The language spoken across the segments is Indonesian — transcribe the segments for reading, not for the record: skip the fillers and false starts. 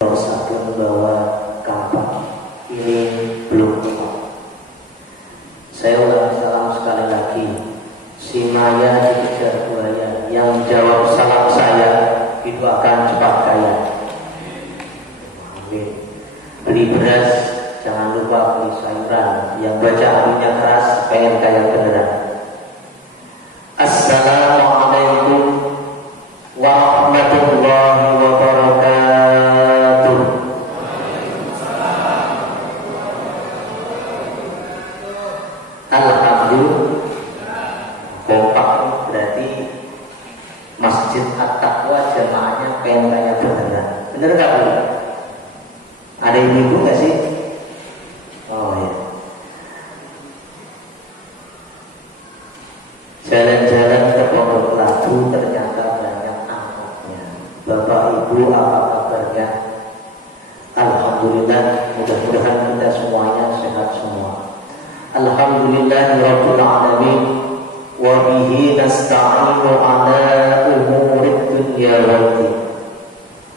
Saking bahwa kapan ini belum tepat. Saya ulang salam sekali lagi. Si Maya dikejar buaya, yang jawab salam saya itu akan cepat kaya. Amin. Beli beras, jangan lupa beli sayuran. Yang baca aminnya keras, pengen kaya beneran. Assalamualaikum warahmatullahi wabarakatuh. Alhamdulillah, kompak berarti Masjid At-Taqwa jamaahnya pengen kaya beneran. Bener gak Bu? Ada ibu gak sih? Oh ya. Jalan-jalan ke Pondok Labu ternyata banyak angkotnya. Bapak Ibu apa kabarnya? Alhamdulillah, mudah-mudahan kita semuanya sehat semua. Alhamdulillahirabbil alamin wa bihi nasta'inu ala umurid dunya waddin.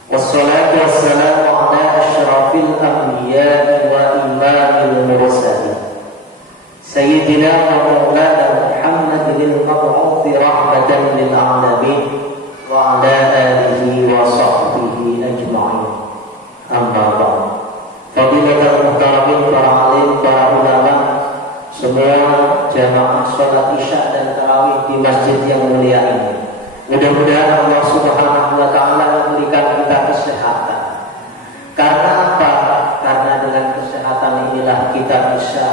Wassalatu wassalamu ala asyrafil anbiya'i wa imamil mursalin sayyidina wa maulana Muhammadil mab'uthi rahmatan lil alamin wa ala alihi wa sahbihi ajma'in. Amma ba'd. Fadilatul muhtaramin, para alim, para ulama, semua jamaah sholat isya dan tarawih di masjid yang mulia ini, mudah-mudahan Allah Subhanahu wa ta'ala memberikan kita kesehatan. Karena apa? Karena dengan kesehatan inilah kita bisa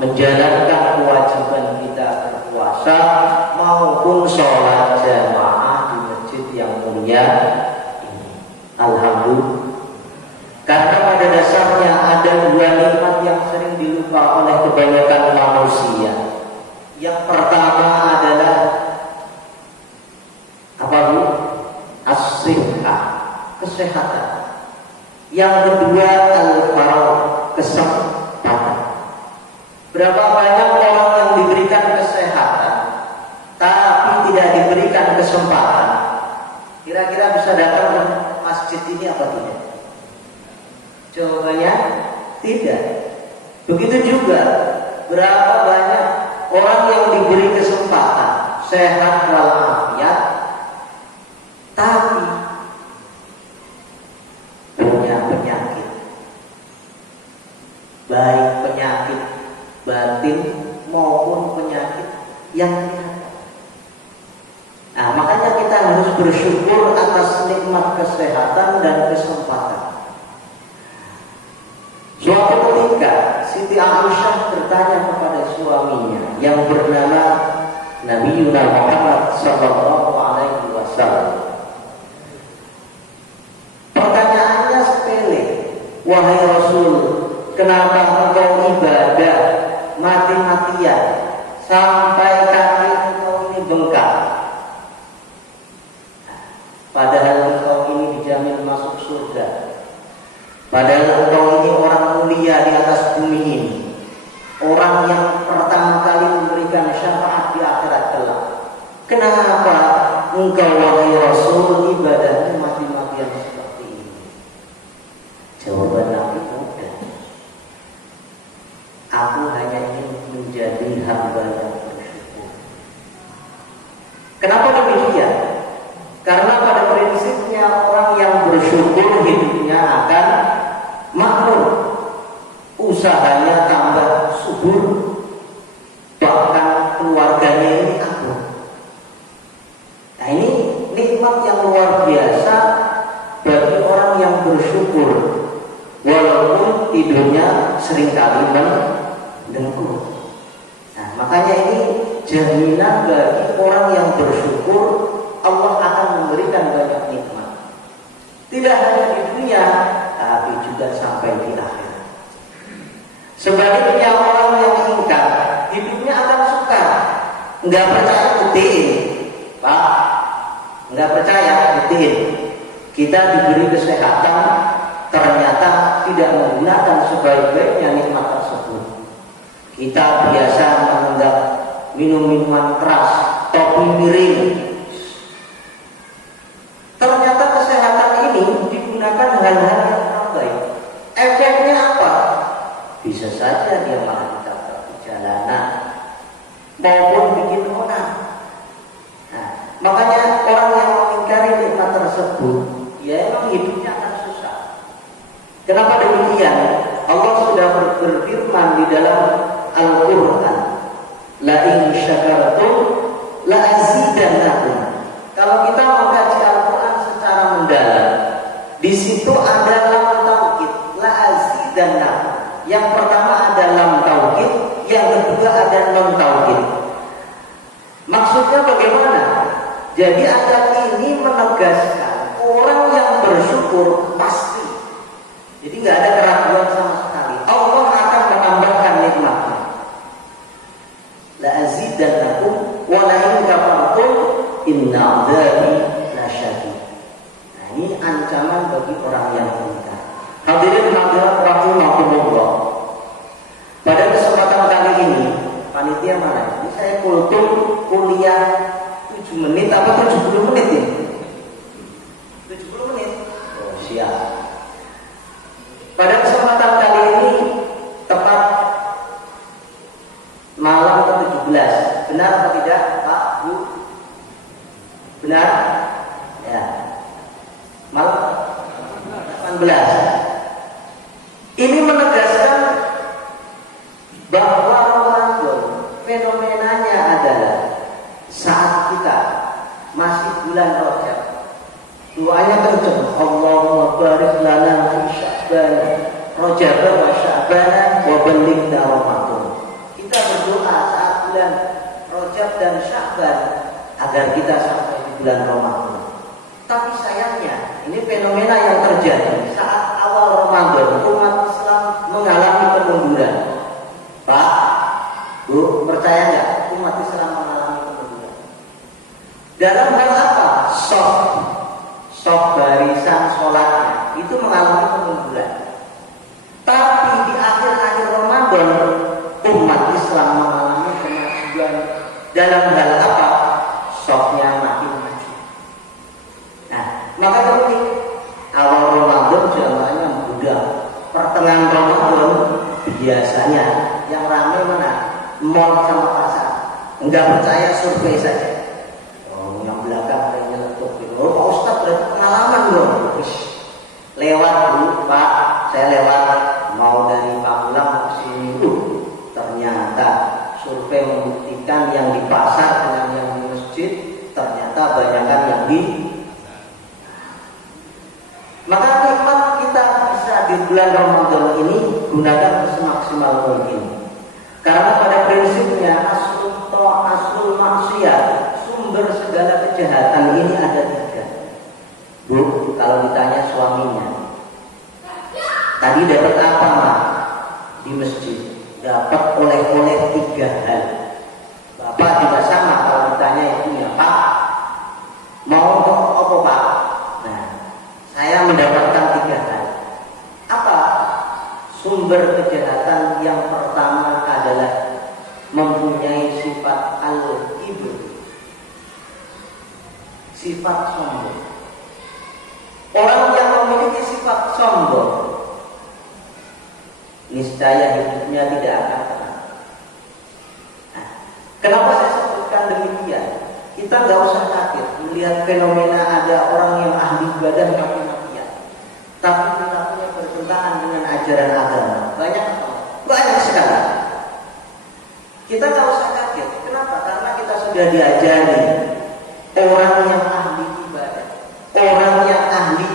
menjalankan kewajiban kita berpuasa maupun sholat jamaah di masjid yang mulia ini. Alhamdulillah. Karena pada dasarnya ada dua nikmat yang sering dilupa oleh kebanyakan manusia. Yang pertama adalah apa Bu? As-sihhah, kesehatan. Yang kedua al-faragh, kesempatan. Berapa banyak orang yang diberikan kesehatan tapi tidak diberikan kesempatan? Kira-kira bisa datang ke masjid ini apa tidak? Jawabannya tidak. Begitu juga berapa banyak orang yang diberi kesempatan sehat walafiat tapi punya penyakit, baik penyakit batin maupun penyakit yang nyata. Nah, makanya kita harus bersyukur atas nikmat kesehatan dan kesempatan. Suatu ketika Siti Aisyah bertanya kepada suaminya yang bernama Nabi Muhammad sallallahu alaihi wasallam. Pertanyaannya sepele, wahai Rasul, kenapa engkau ibadah mati-matian sampai kaki engkau ini bengkak? Padahal engkau ini dijamin masuk surga. Padahal engkau ini orang mulia di atas bumi ini, orang yang pertama kali memberikan syafaat di akhirat kelak. Kenapa engkau wahai Rasul ibadahnya mati-matian seperti ini? Jawaban Nabi mudah. Aku hanya ingin menjadi hamba yang bersyukur. Kenapa demikian? Karena pada prinsipnya orang yang bersyukur hidupnya akan makmur, usahanya tambah subur, bahkan keluarganya ini akur. Nah, ini nikmat yang luar biasa bagi orang yang bersyukur, walaupun tidurnya seringkali mendengkur. Nah, makanya ini jaminan bagi orang yang bersyukur, Allah akan memberikan banyak nikmat. Tidak hanya di dunia, tapi juga sampai di akhirat. Sebaliknya orang yang ingkar, hidupnya akan sukar. Enggak percaya, buktiin, Pak. Enggak percaya, buktiin. Kita diberi kesehatan, ternyata tidak menggunakan sebaik-baiknya nikmat tersebut. Kita biasa menganggap minum minuman keras, topi miring. Ternyata kesehatan ini digunakan hal-hal yang tersebut, ya emang hidupnya akan susah. Kenapa demikian? Allah sudah berfirman di dalam Al-Quran, la in syakartum la azidannakum. Kalau kita mengkaji Al-Quran secara mendalam, di situ ada lam taukid, la azidannakum. Yang pertama ada lam taukid, yang kedua ada non taukid. Maksudnya bagaimana? Jadi ayat ini menegaskan orang yang bersyukur pasti. Jadi nggak ada keraguan sama sekali. Allah akan menambahkan nikmatnya. La azidannakum wa la in kafartum inna 'adzabi lasyadid. Nah, ini ancaman bagi orang yang ingkar. Hadirin hadirat rahimakumullah. Pada kesempatan kali ini, panitia mana? Ini saya kultum kuliah 7 menit apa 70 menit ya? 70 menit. Oh, siap. Pada kesempatan kali ini tepat malam ke-17. Benar atau tidak, Pak, Bu? Benar? Ya. Malam 18. Ini menegaskan bahwa Ramadan fenomenanya adalah saat kita masih bulan Rajab, doanya kenceng, Allahumma barik lana fi Sya'ban Rajab wa Sya'ban wa ballighna Ramadan. Kita berdoa saat bulan Rajab dan Sya'ban agar kita sampai di bulan Ramadan. Tapi sayangnya ini fenomena yang terjadi saat awal Ramadan, umat Islam mengalami kemunduran. Pak, Bu, percaya nggak umat Islam mengalami kemunduran? Dalam hal apa? Soft barisan sholatnya itu mengalami kemunduran. Tapi di akhir-akhir Ramadan umat Islam mengalami kemajuan. Dalam hal apa? Softnya makin maju. Nah, maka ini awal Ramadan jamaahnya mudah. Pertengahan Ramadan biasanya yang ramai mana? Mall sama pasar. Enggak percaya survei saja. Oh, yang belakang kayaknya letup gitu. Oh, Pak Ustaz berarti pengalaman dong. Lewat dulu, Pak. Saya lewat mau dari Pamulang ke sini. Ternyata survei membuktikan yang di pasar dengan yang di masjid ternyata banyakkan yang di. Maka nikmat kita bisa di bulan Ramadan ini gunakan semaksimal mungkin. Karena pada prinsipnya aslul maksiat, sumber segala kejahatan ini ada 3. Bu, kalau ditanya suaminya, tadi dapat apa, Mak? Di masjid dapat oleh-oleh 3 hal. Bapak juga sama kalau ditanya ibunya, Pak, mau apa, Pak? Nah, saya mendapatkan 3 hal. Apa? Sumber kejahatan yang pertama adalah mempunyai sifat al-kibr, sifat sombong. Orang yang memiliki sifat sombong niscaya hidupnya tidak akan tenang. Nah, kenapa saya sebutkan demikian? Kita nggak usah kaget melihat fenomena ada orang yang ahli ibadah mati-matian, tapi perilakunya bertentangan dengan ajaran agama. Banyak sekali. Kita nggak usah kaget. Kenapa? Karena kita sudah diajari orang yang ahli ibadah, orang yang ahli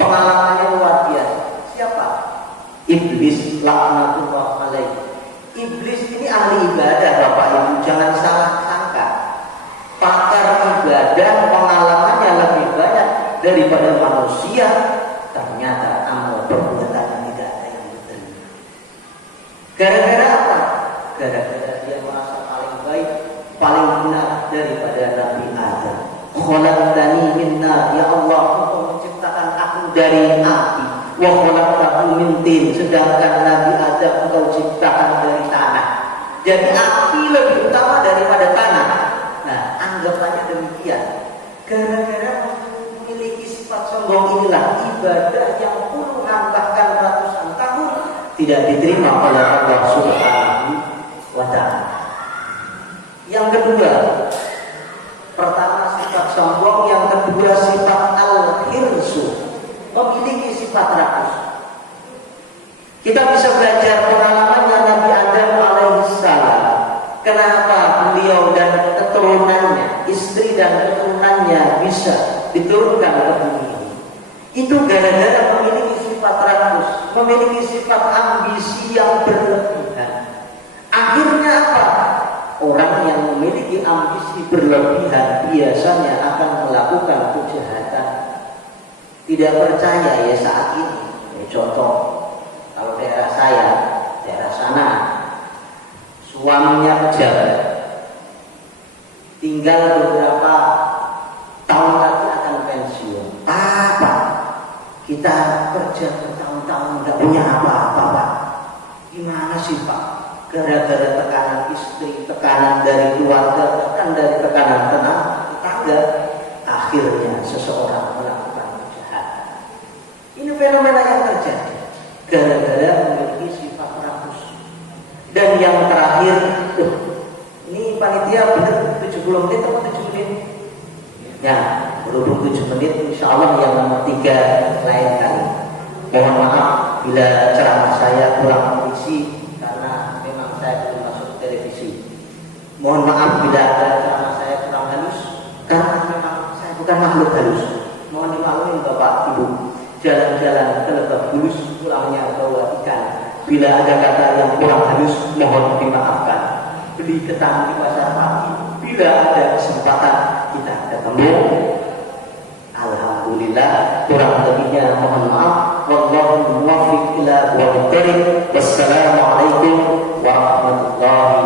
pengalamannya luar biasa. Siapa? Iblis laknatullah alaihi. Iblis ini ahli ibadah, Bapak Ibu, jangan salah sangka. Pakar ibadah, pengalamannya lebih banyak daripada manusia. Ternyata amal perbuatan tidak ada yang diterima. Gara-gara apa? Gara-gara dia merasa paling baik, paling benar daripada Nabi Adam. Khalaqtani min nar, ya Allah, Engkau menciptakan aku dari api. Wa khalaqtahu min tin, sedangkan Nabi Adam Engkau ciptakan dari tanah. Jadi api lebih utama daripada tanah. Nah, anggapannya demikian. Gara-gara memiliki sifat sombong inilah ibadah yang puluhan bahkan ratusan tahun tidak diterima oleh Allah Subhanahu wa ta'ala. Yang kedua, pertama sifat sombong, yang kedua sifat Kita bisa belajar pengalamannya Nabi Adam alaihissalam. Kenapa beliau dan keturunannya, istri dan keturunannya bisa diturunkan ke bumi ini? Itu gara-gara memiliki sifat rakus, memiliki sifat ambisi yang berlebihan. Akhirnya apa? Orang yang memiliki ambisi berlebihan biasanya akan melakukan kejahatan. Tidak percaya ya saat ini. Contoh, kalau daerah saya, daerah sana, suaminya pejabat, tinggal beberapa tahun lagi akan pensiun. Apa? Kita kerja bertahun-tahun nggak punya apa-apa, Pak. Gimana sih, Pak? Gara-gara tekanan istri, tekanan dari keluarga, bahkan dari tekanan tetangga, akhirnya seseorang melakukan kejahatan. Ini fenomena yang terjadi gara-gara memiliki sifat rakus. Dan yang terakhir, ini panitia benar 70 menit atau 7 menit? Ya, berhubung 7 menit, insya Allah yang nomor 3 lain kali. Mohon maaf bila ceramah saya kurang berisi, saya belum masuk televisi. Mohon maaf bila ada ceramah saya kurang halus, karena memang saya bukan makhluk halus. Mohon dimaklumi Bapak Ibu. Jalan-jalan ke Lebak Bulus, pulangnya bawa ikan. Bila ada kata yang kurang halus, mohon dimaafkan. Beli ketan di pasar pagi. Bila ada kesempatan kita ketemu, alhamdulillah. Kurang lebihnya mohon maaf. Wallahu muwaffiq ila aqwamit thoriq. Wassalamualaikum warahmatullahi